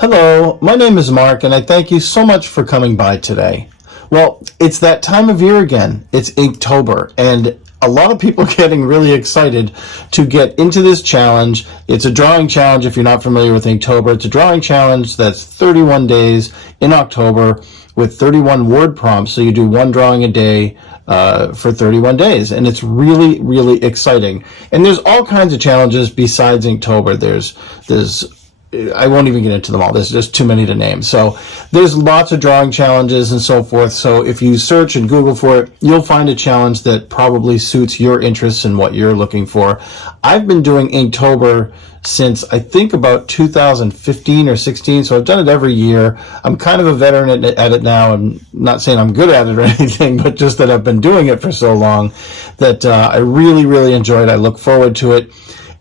Hello, my name is Mark, and I thank you so much for coming by today. Well, it's that time of year again. It's Inktober, and a lot of people are getting really excited to get into this challenge. It's a drawing challenge if you're not familiar with Inktober. It's a drawing challenge that's 31 days in October with 31 word prompts, so you do one drawing a day for 31 days, and it's really, really exciting. And there's all kinds of challenges besides Inktober. There's I won't even get into them all. There's just too many to name. So there's lots of drawing challenges and so forth. So if you search and Google for it, you'll find a challenge that probably suits your interests and what you're looking for. I've been doing Inktober since I think about 2015 or 16. So I've done it every year. I'm kind of a veteran at it now. I'm not saying I'm good at it or anything, but just that I've been doing it for so long that I really, really enjoy it. I look forward to it.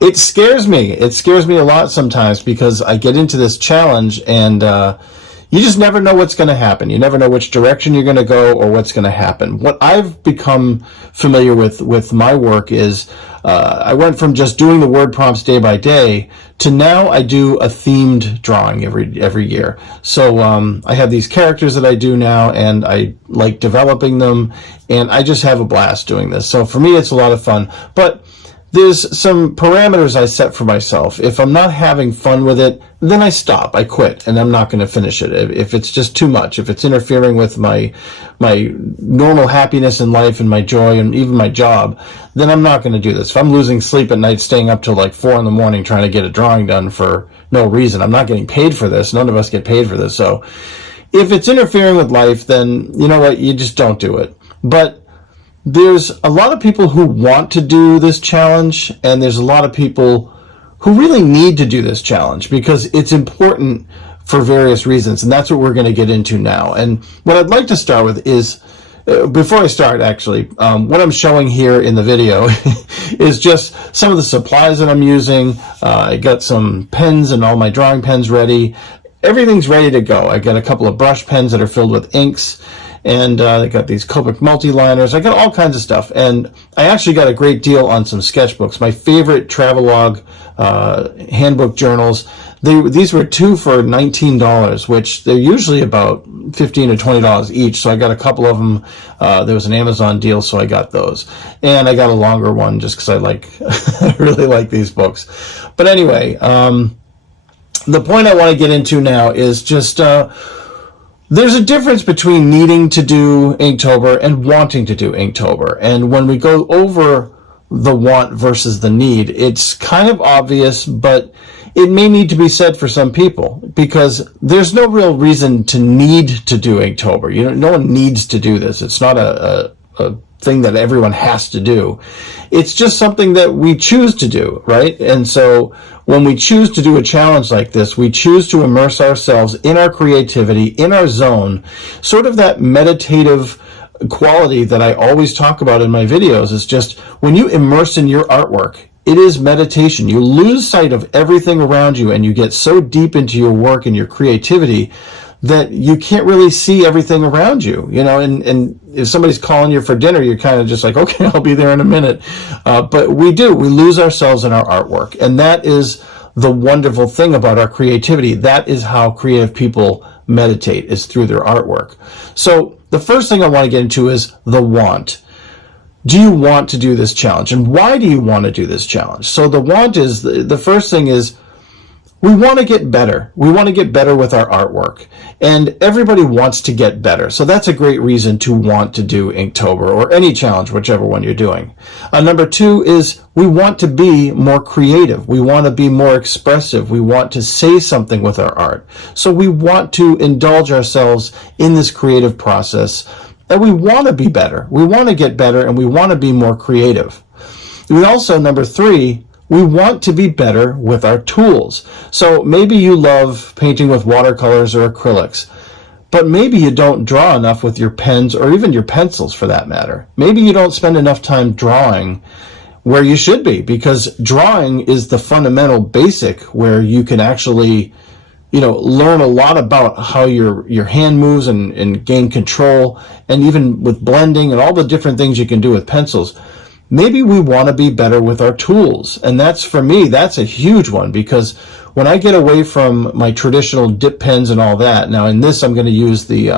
It scares me. It scares me a lot sometimes because I get into this challenge and you just never know what's going to happen. You never know which direction you're going to go or what's going to happen. What I've become familiar with my work is I went from just doing the word prompts day by day to now I do a themed drawing every year. So I have these characters that I do now, and I like developing them, and I just have a blast doing this. So for me, it's a lot of fun. But there's some parameters I set for myself. If I'm not having fun with it, then I stop, I quit, and I'm not going to finish it. If it's just too much, if it's interfering with my normal happiness in life and my joy and even my job, then I'm not going to do this. If I'm losing sleep at night, staying up till like 4 in the morning trying to get a drawing done for no reason, I'm not getting paid for this. None of us get paid for this. So if it's interfering with life, then you know what, you just don't do it. But there's a lot of people who want to do this challenge, and there's a lot of people who really need to do this challenge because it's important for various reasons, and that's what we're going to get into now. And what I'd like to start with is, before I start actually, what I'm showing here in the video is just some of the supplies that I'm using. I got some pens and all my drawing pens ready. Everything's ready to go. I got a couple of brush pens that are filled with inks. And I got these Copic multi-liners. I got all kinds of stuff. And I actually got a great deal on some sketchbooks. My favorite travelogue handbook journals. These were 2 for $19, which they're usually about $15 or $20 each. So I got a couple of them. There was an Amazon deal, so I got those. And I got a longer one just because I really like these books. But anyway, the point I want to get into now is just there's a difference between needing to do Inktober and wanting to do Inktober. And when we go over the want versus the need, it's kind of obvious, but it may need to be said for some people because there's no real reason to need to do Inktober. No one needs to do this. It's not a thing that everyone has to do. It's just something that we choose to do, right? And so when we choose to do a challenge like this, we choose to immerse ourselves in our creativity, in our zone, sort of that meditative quality that I always talk about in my videos. Is just when you immerse in your artwork, it is meditation. You lose sight of everything around you and you get so deep into your work and your creativity that you can't really see everything around you, and if somebody's calling you for dinner, you're kind of just like, okay, I'll be there in a minute. But we lose ourselves in our artwork. And that is the wonderful thing about our creativity. That is how creative people meditate, is through their artwork. So the first thing I want to get into is the want. Do you want to do this challenge? And why do you want to do this challenge? So the want is, the first thing is, we want to get better. We want to get better with our artwork. And everybody wants to get better. So that's a great reason to want to do Inktober or any challenge, whichever one you're doing. Number 2 is we want to be more creative. We want to be more expressive. We want to say something with our art. So we want to indulge ourselves in this creative process. And we want to be better. We want to get better, and we want to be more creative. We also, number 3, we want to be better with our tools. So maybe you love painting with watercolors or acrylics, but maybe you don't draw enough with your pens or even your pencils for that matter. Maybe you don't spend enough time drawing where you should be, because drawing is the fundamental basic where you can actually, learn a lot about how your hand moves and gain control, and even with blending and all the different things you can do with pencils. maybe we want to be better with our tools. And that's, for me, that's a huge one, because when I get away from my traditional dip pens and all that, now in this I'm going to use the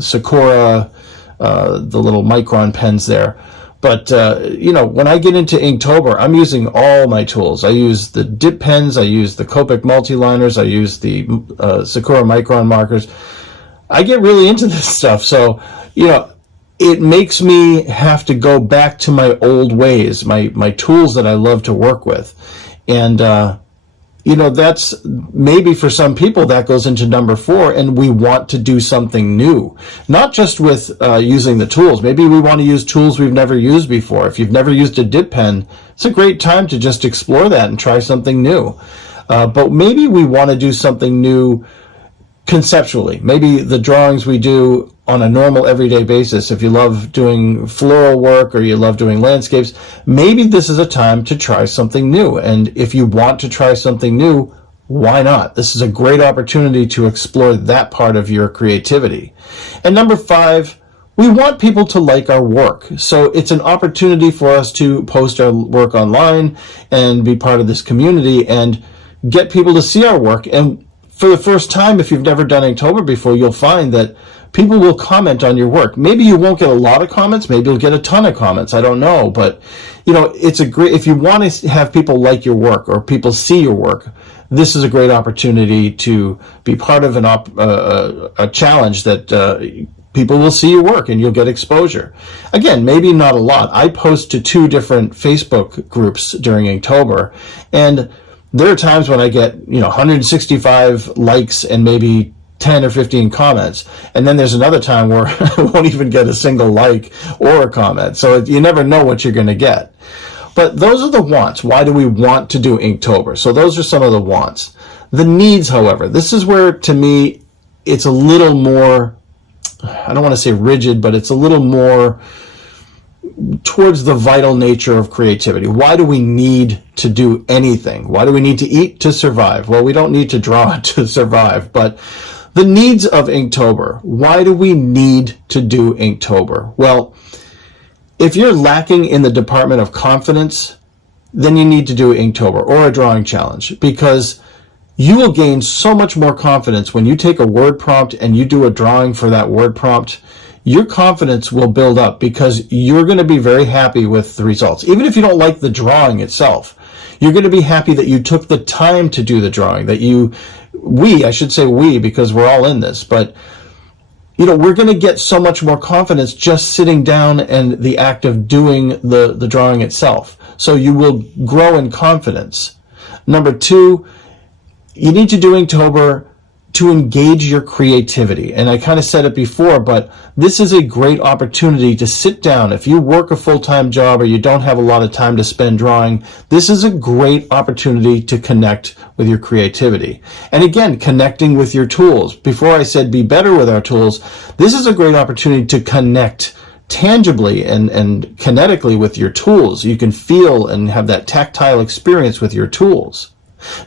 Sakura, the little micron pens there. But, when I get into Inktober, I'm using all my tools. I use the dip pens, I use the Copic multi-liners, I use the Sakura micron markers. I get really into this stuff. So, it makes me have to go back to my old ways, my tools that I love to work with. And, that's maybe for some people that goes into number 4, and we want to do something new, not just with using the tools. Maybe we want to use tools we've never used before. If you've never used a dip pen, it's a great time to just explore that and try something new. But maybe we want to do something new conceptually. Maybe the drawings we do on a normal everyday basis, if you love doing floral work or you love doing landscapes, maybe this is a time to try something new. And if you want to try something new, why not? This is a great opportunity to explore that part of your creativity. And number 5, we want people to like our work. So it's an opportunity for us to post our work online and be part of this community and get people to see our work. And for the first time, if you've never done Inktober before, you'll find that people will comment on your work. Maybe you won't get a lot of comments. Maybe you'll get a ton of comments. I don't know. But, it's a great, if you want to have people like your work or people see your work, this is a great opportunity to be part of a challenge that people will see your work and you'll get exposure. Again, maybe not a lot. I post to 2 different Facebook groups during Inktober, and there are times when I get, 165 likes and maybe 10 or 15 comments. And then there's another time where I won't even get a single like or a comment. So you never know what you're going to get. But those are the wants. Why do we want to do Inktober? So those are some of the wants. The needs, however, this is where, to me, it's a little more, I don't want to say rigid, but it's a little more towards the vital nature of creativity. Why do we need to do anything? Why do we need to eat to survive? Well, we don't need to draw to survive, but the needs of Inktober. Why do we need to do Inktober? Well, if you're lacking in the department of confidence, then you need to do Inktober or a drawing challenge, because you will gain so much more confidence when you take a word prompt and you do a drawing for that word prompt. Your confidence will build up because you're going to be very happy with the results. Even if you don't like the drawing itself, you're going to be happy that you took the time to do the drawing, that I should say we, because we're all in this, but we're going to get so much more confidence just sitting down and the act of doing the drawing itself. So you will grow in confidence. Number 2, you need to do Inktober to engage your creativity. And I kind of said it before, but this is a great opportunity to sit down. If you work a full-time job or you don't have a lot of time to spend drawing, this is a great opportunity to connect with your creativity. And again, connecting with your tools. Before I said be better with our tools, this is a great opportunity to connect tangibly and kinetically with your tools. You can feel and have that tactile experience with your tools.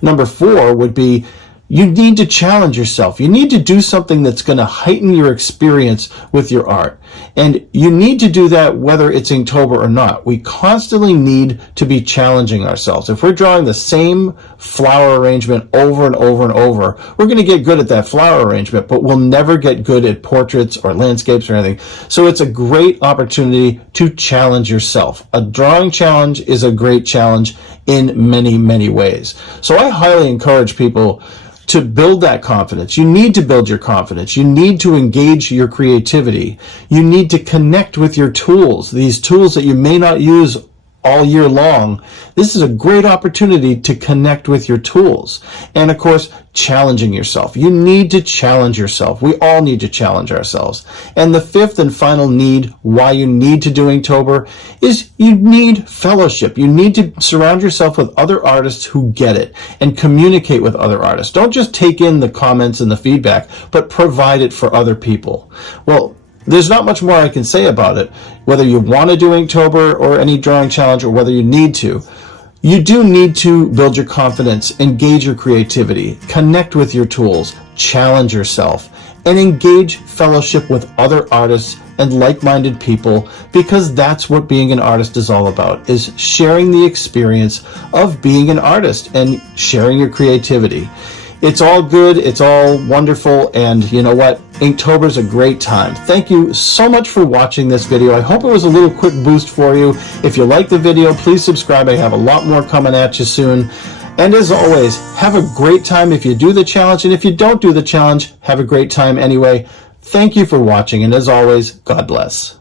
Number 4 would be, you need to challenge yourself. You need to do something that's going to heighten your experience with your art. And you need to do that whether it's Inktober or not. We constantly need to be challenging ourselves. If we're drawing the same flower arrangement over and over and over, we're going to get good at that flower arrangement, but we'll never get good at portraits or landscapes or anything. So it's a great opportunity to challenge yourself. A drawing challenge is a great challenge in many, many ways. So I highly encourage people to build that confidence. You need to build your confidence. You need to engage your creativity. You need to connect with your tools, these tools that you may not use all year long. This is a great opportunity to connect with your tools. And of course, challenging yourself. You need to challenge yourself. We all need to challenge ourselves. And the 5th and final need, why you need to do Inktober, is you need fellowship. You need to surround yourself with other artists who get it and communicate with other artists. Don't just take in the comments and the feedback, but provide it for other people. Well, there's not much more I can say about it. Whether you want to do Inktober or any drawing challenge, or whether you need to, you do need to build your confidence, engage your creativity, connect with your tools, challenge yourself, and engage fellowship with other artists and like-minded people, because that's what being an artist is all about, is sharing the experience of being an artist and sharing your creativity. It's all good, it's all wonderful, and you know what? Inktober is a great time. Thank you so much for watching this video. I hope it was a little quick boost for you. If you like the video, please subscribe. I have a lot more coming at you soon. And as always, have a great time if you do the challenge, and if you don't do the challenge, have a great time anyway. Thank you for watching, and as always, God bless.